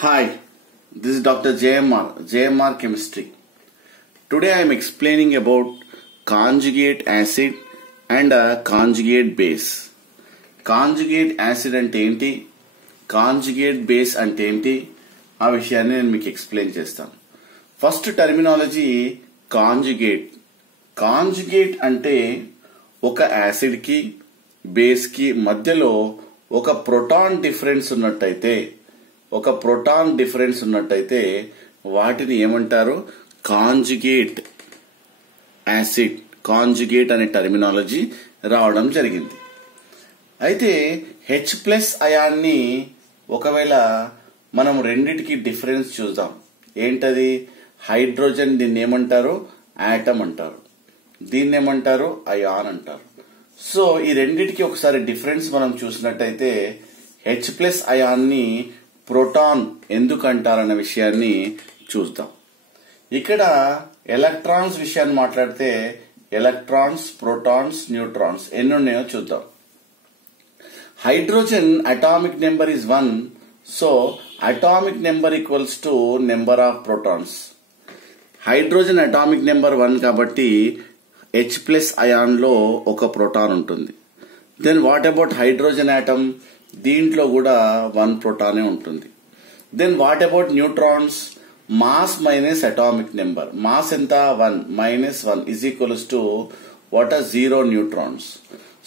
Hi, this is Dr. JMR Chemistry. Today I am explaining about conjugate acid and a conjugate base. Conjugate acid అంటే ఏంటి, conjugate base అంటే ఏంటి, ఆ విషయాన్ని నేను మీకు ఎక్స్ప్లెయిన్ చేస్తాను. First terminology conjugate. కాంజుగేట్ అంటే ఒక యాసిడ్ కి బేస్ కి మధ్యలో ఒక ప్రోటాన్ డిఫరెన్స్ ఉన్నట్టయితే వాటిని ఏమంటారు, కాంజుగేట్ యాసిడ్. కాంజుగేట్ అనే టర్మినాలజీ రావడం జరిగింది. అయితే H ప్లస్ అయాన్ని ఒకవేళ మనం రెండిటికి డిఫరెన్స్ చూద్దాం. ఏంటది? హైడ్రోజన్ దీన్ని ఏమంటారు, ఆటమ్ అంటారు, దీన్ని ఏమంటారు, అయాన్ అంటారు. సో ఈ రెండిటికి ఒకసారి డిఫరెన్స్ మనం చూసినట్టయితే H ప్లస్ అయాన్ని ప్రోటాన్ ఎందుకు అంటారన్న విషయాన్ని చూద్దాం. ఇక్కడ ఎలక్ట్రాన్స్ విషయాన్ని మాట్లాడితే ఎలక్ట్రాన్స్, ప్రోటాన్స్, న్యూట్రాన్స్ ఎన్ని ఉన్నాయో చూద్దాం. Hydrogen atomic number is 1, so atomic number equals to number of protons. Hydrogen atomic number 1 కాబట్టి H ప్లస్ అయాన్ లో ఒక ప్రోటాన్ ఉంటుంది. Then what about hydrogen atom? దీంట్లో కూడా 1 ప్రోటానే ఉంటుంది. Then what about neutrons? Mass minus atomic number. Mass ఎంత? 1 minus 1 is equals to what are 0 neutrons.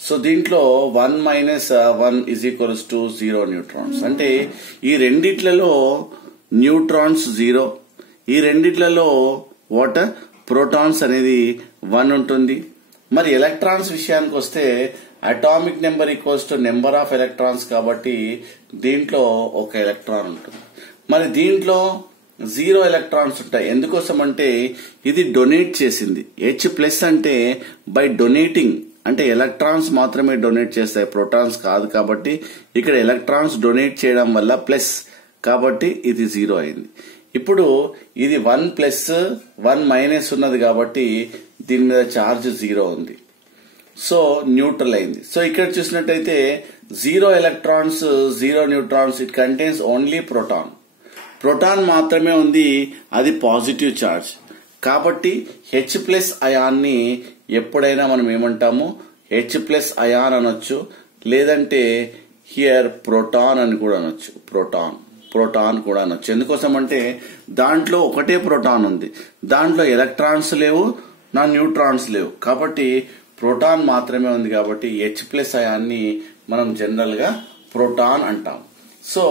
So దీంట్లో 1 minus 1 is equals to 0 neutrons. అంటే ఈ రెండిట్లలో న్యూట్రాన్స్ 0, ఈ రెండిట్లలో వాట్ ప్రోటాన్స్ అనేది 1 ఉంటుంది. మరి ఎలక్ట్రాన్స్ విషయానికి వస్తే atomic number equals to number of electrons కాబట్టి దీంట్లో ఒక ఎలక్ట్రాన్ ఉంటుంది. మరి దీంట్లో 0 ఎలక్ట్రాన్స్ ఉంటాయి. ఎందుకోసం అంటే ఇది డొనేట్ చేసింది. H ప్లస్ అంటే బై డొనేటింగ్, అంటే ఎలక్ట్రాన్స్ మాత్రమే డొనేట్ చేస్తాయి, ప్రోటాన్స్ కాదు. కాబట్టి ఇక్కడ ఎలక్ట్రాన్స్ డొనేట్ చేయడం వల్ల ప్లస్, కాబట్టి ఇది 0 అయింది. ఇప్పుడు ఇది 1 ప్లస్ 1 మైనస్ ఉన్నది కాబట్టి దీని మీద ఛార్జ్ 0 ఉంది, సో న్యూట్రల్ అయింది. సో ఇక్కడ చూసినట్టయితే 0 electrons, 0 neutrons, it contains only proton. Proton మాత్రమే ఉంది, అది పాజిటివ్ ఛార్జ్. కాబట్టి H ప్లస్ అయాన్ని ఎప్పుడైనా మనం ఏమంటాము, H ప్లస్ అయాన్ అనొచ్చు, లేదంటే హియర్ ప్రోటాన్ అని కూడా అనొచ్చు. ప్రోటాన్ కూడా అనొచ్చు. ఎందుకోసం అంటే దాంట్లో ఒకటే ప్రోటాన్ ఉంది, దాంట్లో ఎలక్ట్రాన్స్ లేవు, నా న్యూట్రాన్స్ లేవు, కాబట్టి ప్రోటాన్ మాత్రమే ఉంది. కాబట్టి H ప్లస్ అయాన్ని మనం జనరల్ గా ప్రోటాన్ అంటాం. సో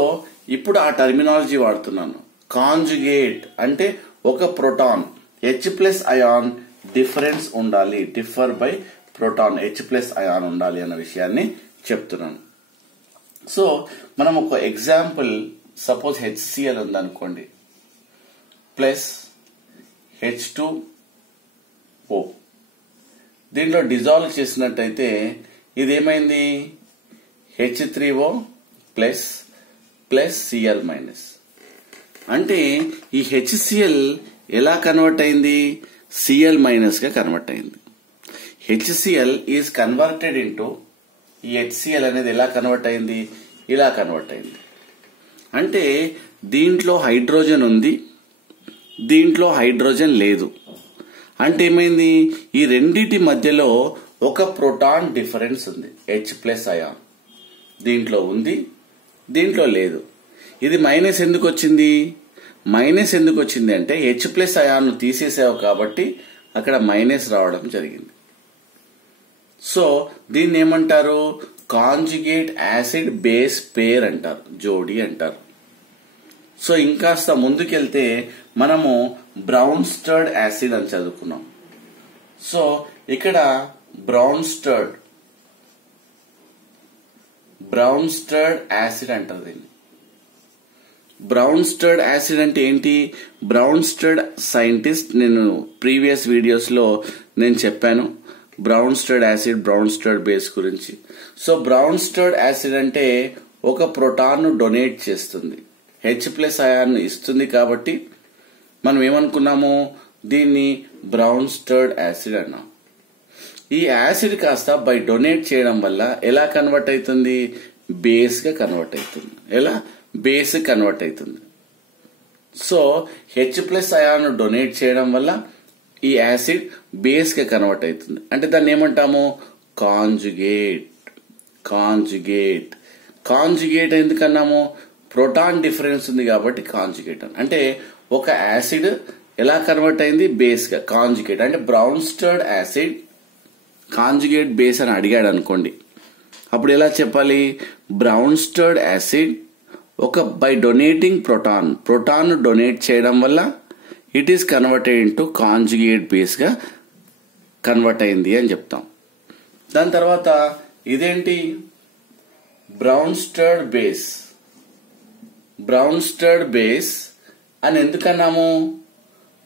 ఇప్పుడు ఆ టర్మినాలజీ వాడుతున్నాను. కాంజుగేట్ అంటే ఒక proton H plus ion difference ఉండాలి, differ by proton H plus ion ఉండాలి అన్న విషయాన్ని చెప్తున్నాను. సో మనం ఒక ఎగ్జాంపుల్, సపోజ్ HCl ఉందనుకోండి ప్లస్ H2O, దీంట్లో డిజాల్వ్ చేసినట్టయితే ఇదేమైంది, H3O plus plus Cl minus. అంటే ఈ HCl ఎలా కన్వర్ట్ అయింది, Cl మైనస్ గా కన్వర్ట్ అయింది. HCl ఈజ్ కన్వర్టెడ్ ఇంటూ, ఈ HCl అనేది ఎలా కన్వర్ట్ అయింది, ఇలా కన్వర్ట్ అయింది. అంటే దీంట్లో హైడ్రోజన్ ఉంది, దీంట్లో హైడ్రోజన్ లేదు. అంటే ఏమైంది, ఈ రెండిటి మధ్యలో ఒక ప్రోటాన్ డిఫరెన్స్ ఉంది, H ప్లస్ అయాన్. దీంట్లో ఉంది, దీంట్లో లేదు. ఇది మైనస్ ఎందుకు వచ్చింది? మైనస్ ఎందుకు వచ్చింది అంటే H ప్లస్ అయాన్ తీసేసావు కాబట్టి అక్కడ మైనస్ రావడం జరిగింది. సో దీన్ని ఏమంటారు, కాంజుగేట్ యాసిడ్ బేస్ పేర్ అంటారు, జోడీ అంటారు. సో ఇంకాస్త ముందుకెళ్తే మనము బ్రౌన్స్టర్డ్ యాసిడ్ అని చదువుకున్నాం. సో ఇక్కడ బ్రౌన్స్టర్డ్ యాసిడ్ అంటారు దీన్ని. బ్రౌన్స్టర్డ్ యాసిడ్ అంటే ఏంటి? బ్రౌన్స్టర్డ్ సైంటిస్ట్, నేను ప్రీవియస్ వీడియోస్ లో నేను చెప్పాను బ్రౌన్స్టర్డ్ యాసిడ్, బ్రౌన్స్టర్డ్ బేస్ గురించి. సో బ్రౌన్స్టర్డ్ యాసిడ్ అంటే ఒక ప్రోటాన్ ను డొనేట్ చేస్తుంది, H ప్లస్ అయాన్ ఇస్తుంది. కాబట్టి మనం ఏమనుకున్నాము, దీన్ని బ్రౌన్స్టర్డ్ యాసిడ్ అన్నాం. ఈ యాసిడ్ కాస్త బై డొనేట్ చేయడం వల్ల ఎలా కన్వర్ట్ అవుతుంది, బేస్ గా కన్వర్ట్ అవుతుంది. ఎలా? బేస్ కన్వర్ట్ అవుతుంది. సో H+ అయాన్ డొనేట్ చేయడం వల్ల ఈ యాసిడ్ బేస్ గా కన్వర్ట్ అవుతుంది. అంటే దాన్ని ఏమంటాము? కాంజుగేట్. కాంజుగేట్ కాంజుగేట్ ఎందుకన్నాము? ప్రోటాన్ డిఫరెన్స్ ఉంది కాబట్టి కాంజుగేట్ అని. అంటే ఒక యాసిడ్ ఎలా కన్వర్ట్ అయింది? బేస్ గా. కాంజుగేట్ అంటే Bronsted acid conjugate base అని అడిగాడు అనుకోండి, అప్పుడు ఎలా చెప్పాలి? Bronsted acid by donating proton donate చేయడం వల్ల it is converted into conjugate base గా కన్వర్ట్ అయింది అని చెప్తాం. దాని తర్వాత ఇదేంటి? Bronsted base. Bronsted base అని ఎందుకన్నాము?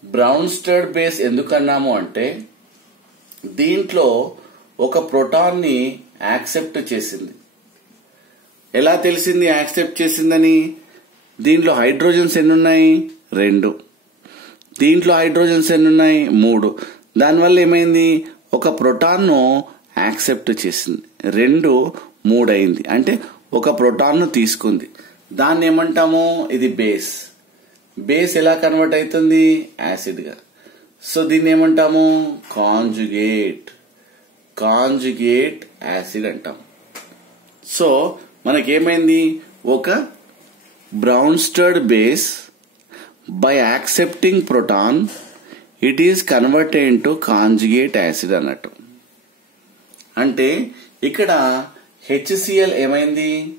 బ్రౌన్ స్టర్డ్ బేస్ ఎందుకన్నాము అంటే దీంట్లో ఒక ప్రోటాన్ ని యాక్సెప్ట్ చేసింది. ఎలా తెలిసింది యాక్సెప్ట్ చేసిందని? దీంట్లో హైడ్రోజన్స్ ఎన్నున్నాయి? 2. దీంట్లో హైడ్రోజన్స్ ఎన్నున్నాయి? 3. దానివల్ల ఏమైంది? ఒక ప్రోటాన్ ను యాక్సెప్ట్ చేసింది. 2, 3 అయింది. అంటే ఒక ప్రోటాన్ ను తీసుకుంది. దాన్ని ఏమంటాము? ఇది బేస్. బేస్ ఎలా కన్వర్ట్ అవుతుంది? యాసిడ్ గా. సో దీన్ని ఏమంటాము? కాంజుగేట్. కాంజుగేట్ యాసిడ్ అంటాం. సో మనకేమైంది? ఒక Bronsted base by accepting proton it is converted into conjugate acid అన్నట్టు. అంటే ఇక్కడ HCl ఏమైంది?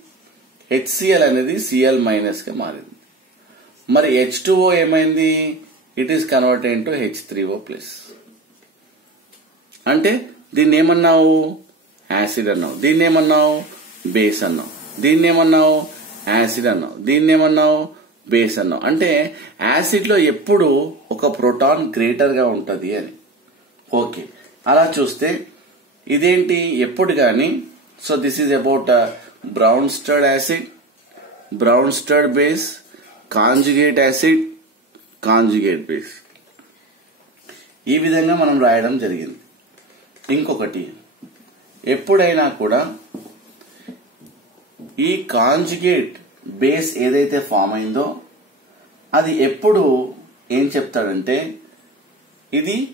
HCl అనేది Cl- గా మారింది. మరి H2O ఏమైంది? It is converted into H3O+. అంటే దీన్ని ఏమన్నావు? యాసిడ్ అన్నావు. దీన్ని ఏమన్నావు? బేస్ అన్నావు. దీన్ని ఏమన్నావు? యాసిడ్ అన్నావు. దీన్ని ఏమన్నావు? బేస్ అన్నావు. అంటే యాసిడ్ లో ఎప్పుడు ఒక ప్రోటాన్ గ్రేటర్ గా ఉంటది అని. ఓకే, అలా చూస్తే ఇదేంటి? ఎప్పుడు గాని. So this is about brown స్టర్డ్ acid, brown స్టర్డ్ base, conjugate acid, conjugate base. ఈ విధంగా మనం రాయడం జరిగింది. ఇంకొకటి, ఎప్పుడైనా కూడా ఈ కాంజుగేట్ బేస్ ఏదైతే ఫామ్ అయిందో అది ఎప్పుడు ఏం చెప్తాడంటే ఇది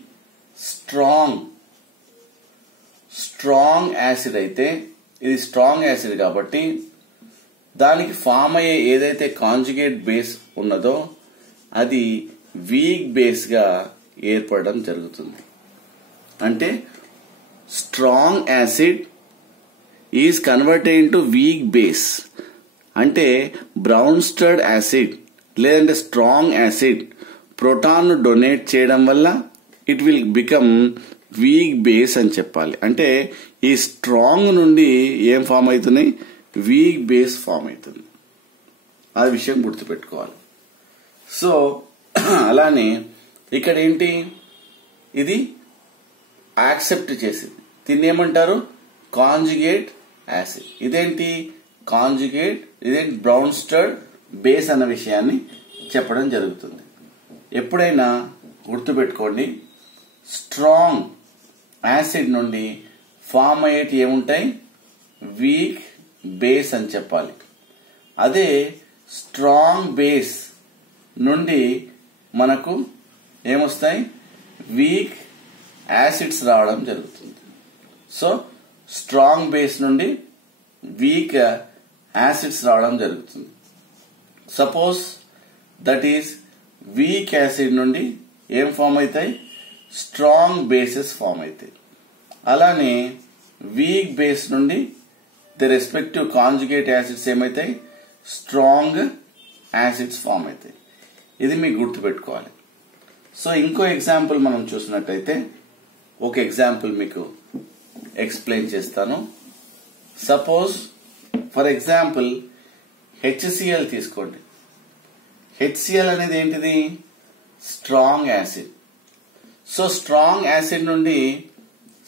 స్ట్రాంగ్ యాసిడ్ అయితే, ఇది స్ట్రాంగ్ యాసిడ్ కాబట్టి దానికి ఫామ్ అయ్యే ఏదైతే కాంజుగేట్ బేస్ ఉన్నదో అది వీక్ బేస్ గా ఏర్పడడం జరుగుతుంది. అంటే strong acid is converted into weak base. అంటే బ్రౌన్ స్టర్డ్ యాసిడ్ లేదంటే స్ట్రాంగ్ యాసిడ్ ప్రోటాన్ డొనేట్ చేయడం వల్ల it will become weak base అని చెప్పాలి. అంటే ఈ స్ట్రాంగ్ నుండి ఏం ఫామ్ అవుతుంది? వీక్ బేస్ ఫామ్ అవుతుంది. ఆ విషయం గుర్తుపెట్టుకోవాలి. సో అలానే ఇక్కడ ఏంటి? ఇది యాక్సెప్ట్ చేసింది. దీన్ని ఏమంటారు? Conjugate acid. ఇదేంటి? కాంజుగేట్. ఇదేంటి? బ్రౌన్ స్టర్డ్ బేస్ అన్న విషయాన్ని చెప్పడం జరుగుతుంది. ఎప్పుడైనా గుర్తుపెట్టుకోండి, స్ట్రాంగ్ యాసిడ్ నుండి ఫామ్ అయ్యేటి ఏముంటాయి? వీక్ బేస్ అని చెప్పాలి. అదే స్ట్రాంగ్ బేస్ నుండి మనకు ఏమొస్తాయి? వీక్ యాసిడ్స్ రావడం జరుగుతుంది. సో స్ట్రాంగ్ బేస్ నుండి వీక్ యాసిడ్స్ రావడం జరుగుతుంది. Suppose that is weak acid నుండి ఏం ఫామ్ అవుతాయి? స్ట్రాంగ్ బేసెస్ ఫామ్ అవుతాయి. అలానే వీక్ బేస్ నుండి ది రెస్పెక్టివ్ కాంజుగేట్ యాసిడ్స్ ఏమవుతాయి? స్ట్రాంగ్ యాసిడ్స్ ఫామ్ అవుతాయి. ఇది మీకు గుర్తుపెట్టుకోవాలి. సో ఇంకో ఎగ్జాంపుల్ మనం చూసినట్టయితే ఒక ఎగ్జాంపుల్ మీకు ఎక్స్ప్లెయిన్ చేస్తాను. సపోజ్ ఫర్ ఎగ్జాంపుల్ HCl తీసుకోండి. HCl అనేది ఏంటిది? Strong acid. So strong acid నుండి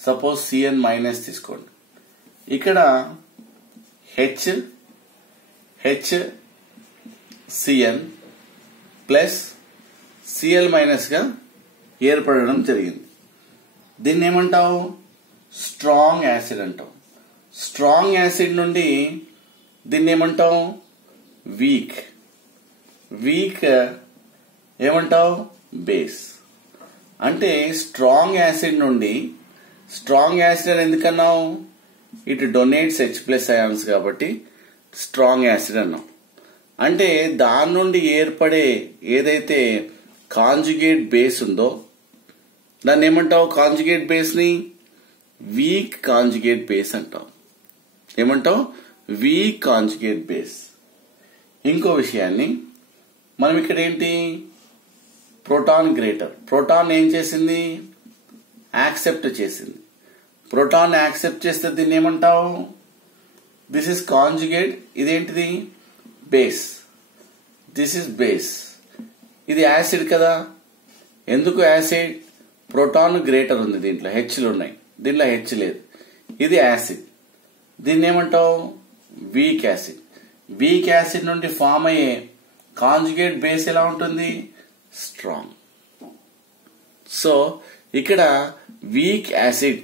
సపోజ్ Cn- తీసుకోండి. ఇక్కడ HCN ప్లస్ Cl- గా ఏర్పడడం జరిగింది. దీన్ని ఏమంటావు? స్ట్రాంగ్ యాసిడ్ అంటావు. స్ట్రాంగ్ యాసిడ్ నుండి దీన్ని ఏమంటావు? వీక్ ఏమంటావు? బేస్. అంటే స్ట్రాంగ్ యాసిడ్ నుండి, స్ట్రాంగ్ యాసిడ్ అని ఎందుకన్నావు? ఇట్ డొనేట్స్ H+ అయాన్స్ కాబట్టి స్ట్రాంగ్ యాసిడ్ అన్నాం. అంటే దాని నుండి ఏర్పడే ఏదైతే కాంజుగేట్ బేస్ ఉందో దాన్ని ఏమంటావు? కాంజుగేట్ బేస్ ని వీక్ కాంజుగేట్ బేస్ అంటావు. ఏమంటావు? Week conjugate base. ఇంకో విషయాన్ని మనం ఇక్కడ ఏంటి, ప్రోటాన్ గ్రేటర్. ప్రోటాన్ ఏం చేసింది? యాక్సెప్ట్ చేసింది. ప్రోటాన్ యాక్సెప్ట్ చేస్తే దీన్ని ఏమంటావు? This is conjugate. ఇదేంటిది? బేస్. This is base. ఇది యాసిడ్ కదా. ఎందుకు యాసిడ్? ప్రోటాన్ గ్రేటర్ ఉంది, దీంట్లో హెచ్లు ఉన్నాయి, దీంట్లో హెచ్ లేదు. ఇది యాసిడ్. దీన్ని ఏమంటావు? Weak acid. వీక్ యాసిడ్ నుండి ఫామ్ అయ్యే కాంజుగేట్ బేస్ ఎలా ఉంటుంది? స్ట్రాంగ్. సో ఇక్కడ వీక్ యాసిడ్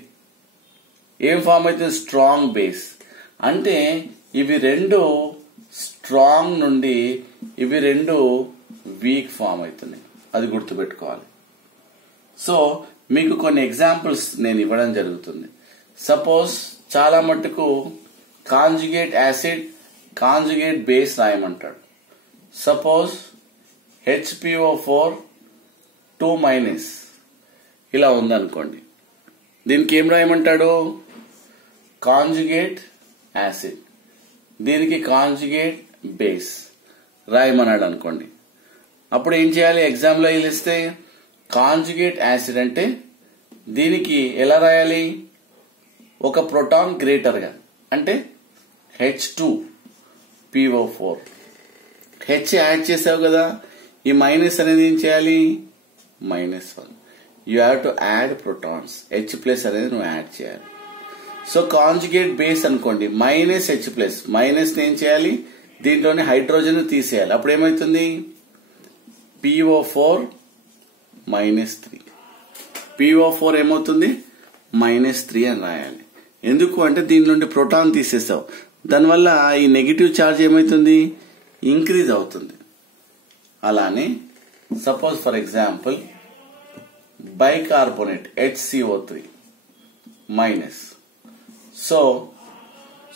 ఏం ఫామ్ అవుతుంది? Strong base. అంటే ఇవి రెండు స్ట్రాంగ్ నుండి ఇవి రెండు వీక్ ఫామ్ అవుతున్నాయి. అది గుర్తుపెట్టుకోవాలి. సో మీకు కొన్ని ఎగ్జాంపుల్స్ నేను ఇవ్వడం జరుగుతుంది. సపోజ్ చాలా మట్టుకు కాంజుగేట్ యాసిడ్, కాంజుగేట్ బేస్ రాయమంటాడు. సపోజ్ HPO4 2- ఇలా ఉందనుకోండి. దీనికి ఏం రాయమంటాడు? Conjugate acid. దీనికి కాంజుగేట్ బేస్ రాయమన్నాడు అనుకోండి. అప్పుడు ఏం చేయాలి? ఎగ్జామ్లో ఇస్తే కాంజుగేట్ యాసిడ్ అంటే దీనికి ఎలా రాయాలి? ఒక ప్రోటాన్ గ్రేటర్ గా, అంటే H2PO4. హెచ్ యాడ్ చేసావు కదా, ఈ మైనస్ అనేది ఏం చేయాలి? -1. You have to add protons. H+ అనేది నువ్వు యాడ్ చేయాలి. సో కాంజుగేట్ బేస్ అనుకోండి, -H+. మైనస్ ఏం చేయాలి? దీంట్లోని హైడ్రోజన్ తీసేయాలి. అప్పుడు ఏమవుతుంది? PO4 -3. PO4 ఏమవుతుంది? -3 అని రాయాలి. ఎందుకు అంటే దీని నుండి ప్రోటాన్ తీసేస్తావు, దానివల్ల ఈ నెగిటివ్ ఛార్జ్ ఏమవుతుంది? ఇంక్రీజ్ అవుతుంది. అలానే suppose for example bicarbonate HCO3 minus. So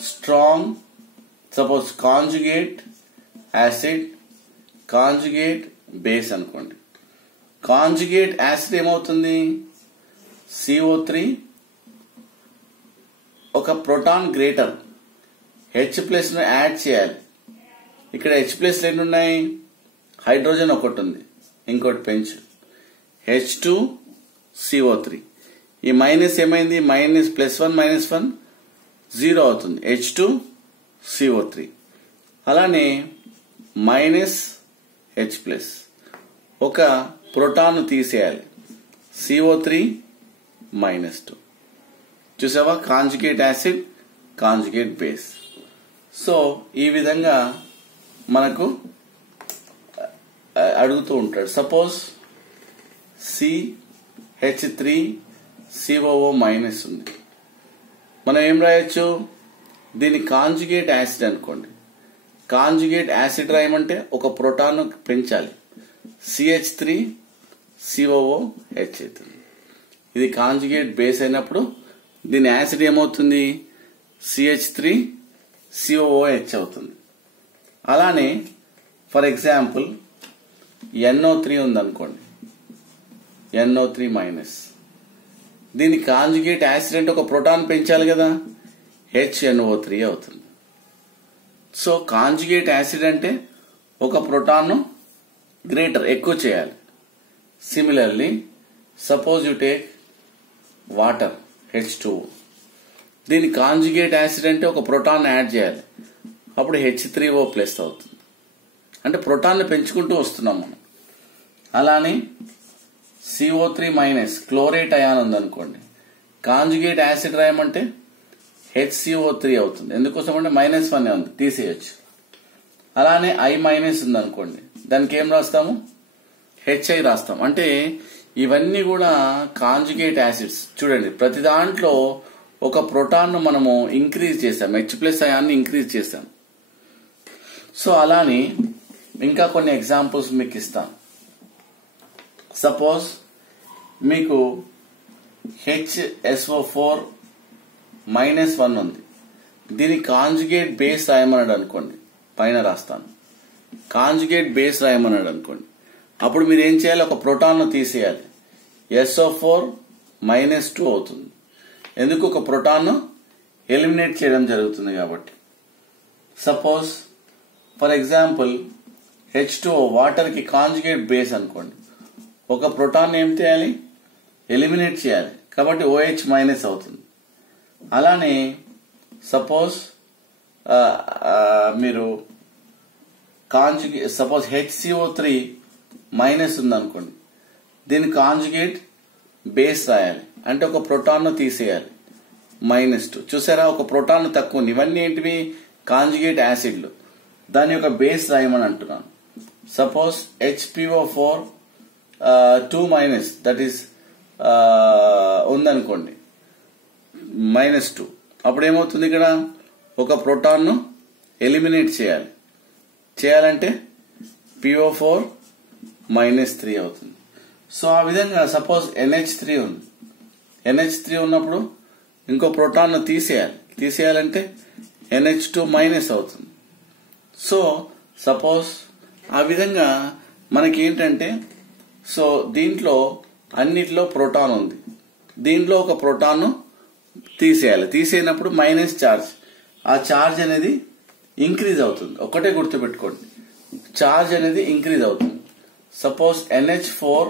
strong, suppose conjugate acid, conjugate base అనుకోండి. కాంజుగేట్ యాసిడ్ ఏమవుతుంది? CO3 ఒక ప్రోటాన్ గ్రేటర్ H+ ను యాడ్ చేయాలి. ఇక్కడ H+ ఎన్ని ఉన్నాయి? హైడ్రోజన్ ఒకటి ఉంది, ఇంకోటి పెంచు. H2CO3. ఈ మైనస్ ఏమైంది? -1 0 అవుతుంది. H2CO3. అలానే -H+. ఒక ప్రోటాన్ తీసేయాలి, CO3 -2. చూసావా? Conjugate acid, conjugate base. So ఈ విధంగా మనకు అడుగుతూ ఉంటాడు. సపోజ్ CH3COO- ఉంది. మనం ఏం రాయొచ్చు? దీన్ని కాంజుగేట్ యాసిడ్ అనుకోండి. కాంజుగేట్ యాసిడ్ రాయమంటే ఒక ప్రోటాన్ పెంచాలి, CH3COOH అవుతుంది. ఇది కాంజుగేట్ బేస్ అయినప్పుడు దీని యాసిడ్ ఏమవుతుంది? CH3COOH అవుతుంది. అలానే ఫర్ ఎగ్జాంపుల్ NO3 ఉందనుకోండి, NO3-. దీని కాంజుగేట్ యాసిడ్ అంటే ఒక ప్రోటాన్ పెంచాలి కదా, HNO3 అవుతుంది. సో కాంజుగేట్ యాసిడ్ అంటే ఒక ప్రోటాన్ గ్రేటర్ ఎక్కువ చేయాలి. Similarly suppose you take water H2O. దీని కాంజుగేట్ యాసిడ్ అంటే ఒక ప్రోటాన్ యాడ్ చేయాలి, అప్పుడు H3O+ అవుతుంది. అంటే ప్రోటాన్ని పెంచుకుంటూ వస్తున్నాం మనం. అలానే CO3- క్లోరేట్ అయాన్ ఉందనుకోండి, కాంజుగేట్ యాసిడ్ రాయమంటే HCO3 అవుతుంది. ఎందుకోసం అంటే -1 ఉంది, తీసేయచ్చు. అలానే I- ఉందనుకోండి, దానికి ఏం రాస్తాము? HI రాస్తాం. అంటే ఇవన్నీ కూడా కాంజుగేట్ యాసిడ్స్. చూడండి, ప్రతి దాంట్లో ఒక ప్రోటాన్ మనము ఇంక్రీజ్ చేసాం, H+ అయాన్ని ఇంక్రీజ్ చేసాం. సో అలానే ఇంకా కొన్ని ఎగ్జాంపుల్స్ మీకు ఇస్తాను. సపోజ్ మీకు HSO4 -1 ఉంది, దీని కాంజుగేట్ బేస్ రాయమన్నాడు అనుకోండి, పైన రాస్తాను, కాంజుగేట్ బేస్ రాయమన్నాడు అనుకోండి, అప్పుడు మీరు ఏం చేయాలి, ఒక ప్రోటాన్ తీసేయాలి, SO4 -2 అవుతుంది. ఎందుకు, ఒక ప్రోటాన్ ఎలిమినేట్ చేయడం జరుగుతుంది కాబట్టి. Suppose for example H2O water కి కాంజుగేట్ బేస్ అనుకోండి, ఒక ప్రోటాన్ ఏం చేయాలి, ఎలిమినేట్ చేయాలి, కాబట్టి OH- అవుతుంది. అలానే సపోజ్ మీరు సపోజ్ HCO3 మైనస్ ఉందనుకోండి, దీని కాంజుగేట్ బేస్ రాయాలి, అంటే ఒక ప్రోటాన్ తీసేయాలి, -2. చూసారా, ఒక ప్రోటాన్ తక్కువ ఉంది. ఇవన్నీ ఏంటివి, కాంజుగేట్ యాసిడ్లు. దాని యొక్క బేస్ రాయమని అంటున్నాను. సపోజ్ HPO4 2- దట్ ఈస్ ఉందనుకోండి, -2. అప్పుడు ఏమవుతుంది, ఇక్కడ ఒక ప్రోటాన్ ఎలిమినేట్ చేయాలంటే PO4 -3 అవుతుంది. సో ఆ విధంగా సపోజ్ NH3 ఉంది, NH3 ఉన్నప్పుడు ఇంకో ప్రోటాన్ తీసేయాలంటే NH2- అవుతుంది. సో సపోజ్ ఆ విధంగా మనకి ఏంటంటే, సో దీంట్లో అన్నిట్లో ప్రోటాన్ ఉంది, దీంట్లో ఒక ప్రోటాన్ తీసేయనప్పుడు మైనస్ చార్జ్, ఆ చార్జ్ అనేది ఇంక్రీజ్ అవుతుంది. ఒకటే గుర్తుపెట్టుకోండి, చార్జ్ అనేది ఇంక్రీజ్ అవుతుంది. సపోజ్ NH4+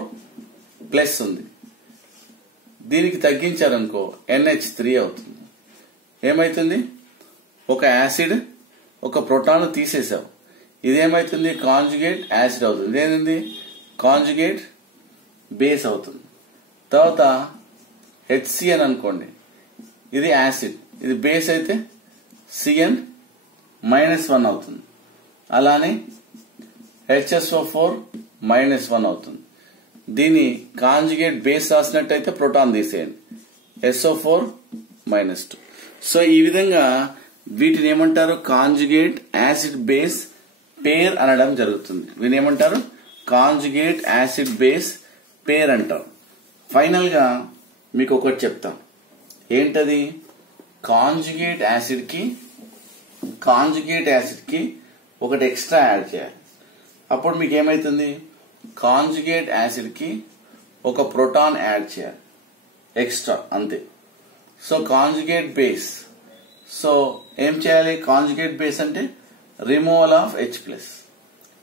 ఉంది, దీనికి తగ్గించారనుకో NH3 అవుతుంది. ఏమైతుంది, ఒక యాసిడ్ ఒక ప్రోటాన్ తీసేసావు, ఇదేమైతుంది, కాంజుగేట్ యాసిడ్ అవుతుంది. ఇదేంటి, కాంజుగేట్ బేస్ అవుతుంది. తర్వాత HCN అనుకోండి, ఇది యాసిడ్, ఇది బేస్ అయితే CN-1 అవుతుంది. అలానే HSO4 -1 అవుతుంది. దీని కాంజుగేట్ బేస్ రాసినట్టయితే ప్రోటాన్ తీసేయండి, SO4 -2. సో ఈ విధంగా వీటిని ఏమంటారు, కాంజుగేట్ యాసిడ్ బేస్ పేర్ అనడం జరుగుతుంది. వీటిని ఏమంటారు, కాంజుగేట్ యాసిడ్ బేస్ పేర్ అంటారు. ఫైనల్ గా మీకు ఒకటి చెప్తాం, ఏంటది, కాంజుగేట్ యాసిడ్ కి ఒకటి ఎక్స్ట్రా యాడ్ చేయాలి. అప్పుడు మీకు ఏమైతుంది, కాంజుగేట్ యాసిడ్ కి ఒక ప్రోటాన్ యాడ్ చేయాలి ఎక్స్ట్రా, అంతే. సో కాంజుగేట్ బేస్, సో ఏం చేయాలి, కాంజుగేట్ బేస్ అంటే రిమూవల్ ఆఫ్ H+,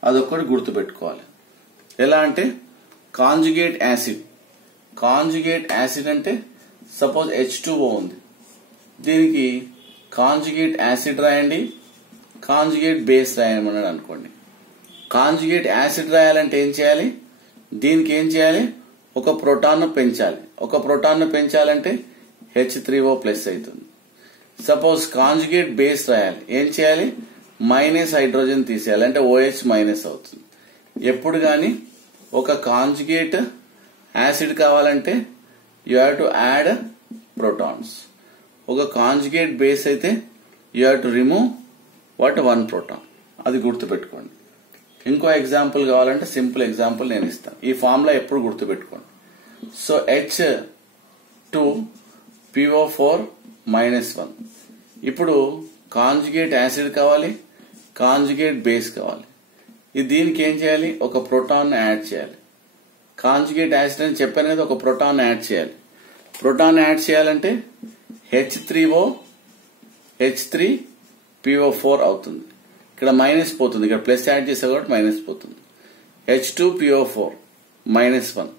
అదొక్కటి గుర్తుపెట్టుకోవాలి. ఎలా అంటే, కాంజుగేట్ యాసిడ్ అంటే సపోజ్ H2O ఉంది, దీనికి కాంజుగేట్ యాసిడ్ రాయండి, కాంజుగేట్ బేస్ రాయమన్నాడు అనుకోండి. కాంజుగేట్ యాసిడ్ రాయాలంటే ఏం చేయాలి, దీనికి ఏం చేయాలి, ఒక ప్రోటాన్ పెంచాలి. ఒక ప్రోటాన్ పెంచాలంటే H3O+ అవుతుంది. సపోజ్ కాంజుగేట్ బేస్ రాయాలి, ఏం చేయాలి, హైడ్రోజన్ తీసేయాలి, అంటే OH- అవుతుంది. ఎప్పుడు గాని ఒక కాంజుగేట్ యాసిడ్ కావాలంటే you have to add protons. ఒక కాంజుగేట్ బేస్ అయితే you have to remove 1 proton. అది గుర్తుపెట్టుకోండి. ఇంకో ఎగ్జాంపుల్ కావాలంటే సింపుల్ ఎగ్జాంపుల్ నేను ఇస్తాను. ఈ ఫార్ములా ఎప్పుడు గుర్తుపెట్టుకోండి. So H2PO4 -1. ఇప్పుడు కాంజుగేట్ యాసిడ్ కావాలి, కాంజుగేట్ బేస్ కావాలి. ఇది దీనికి ఏం చేయాలి, ఒక ప్రోటాన్ యాడ్ చేయాలి. కాంజుగేట్ యాసిడ్ అని చెప్పాను కదా, ఒక ప్రోటాన్ యాడ్ చేయాలి. ప్రోటాన్ యాడ్ చేయాలంటే H3PO4 అవుతుంది. ఇక్కడ మైనస్ పోతుంది, ఇక్కడ ప్లస్ యాడ్ చేసే కాబట్టి మైనస్ పోతుంది. H2PO4 -1.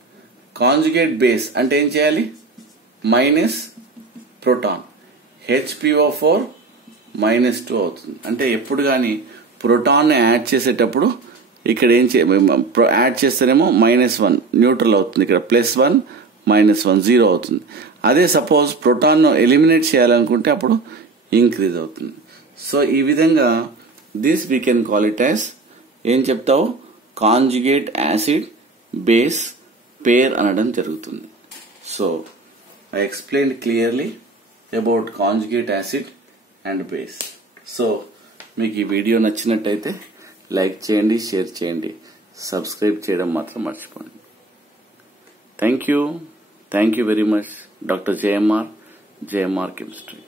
కాంజుగేట్ బేస్ అంటే ఏం చేయాలి, మైనస్ ప్రోటాన్, HPO4 -2 అవుతుంది. అంటే ఎప్పుడు గాని ప్రోటాన్ యాడ్ చేసేటప్పుడు ఇక్కడ ఏం యాడ్ చేస్తేనేమో -1 న్యూట్రల్ అవుతుంది, ఇక్కడ +1 -1 0 అవుతుంది. అదే సపోజ్ ప్రోటాన్ ఎలిమినేట్ చేయాలనుకుంటే అప్పుడు ఇంక్రీజ్ అవుతుంది. సో ఈ విధంగా this we can call it as, ఏం చెప్తావు, కాంజుగేట్ యాసిడ్ బేస్ పేర్ అనడం జరుగుతుంది. So I explained clearly about conjugate acid and base. So మీకు ఈ వీడియో నచ్చినట్టయితే లైక్ చేయండి, షేర్ చేయండి, సబ్స్క్రైబ్ చేయడం మాత్రం మర్చిపోండి. Thank you very much doctor JMR chemistry.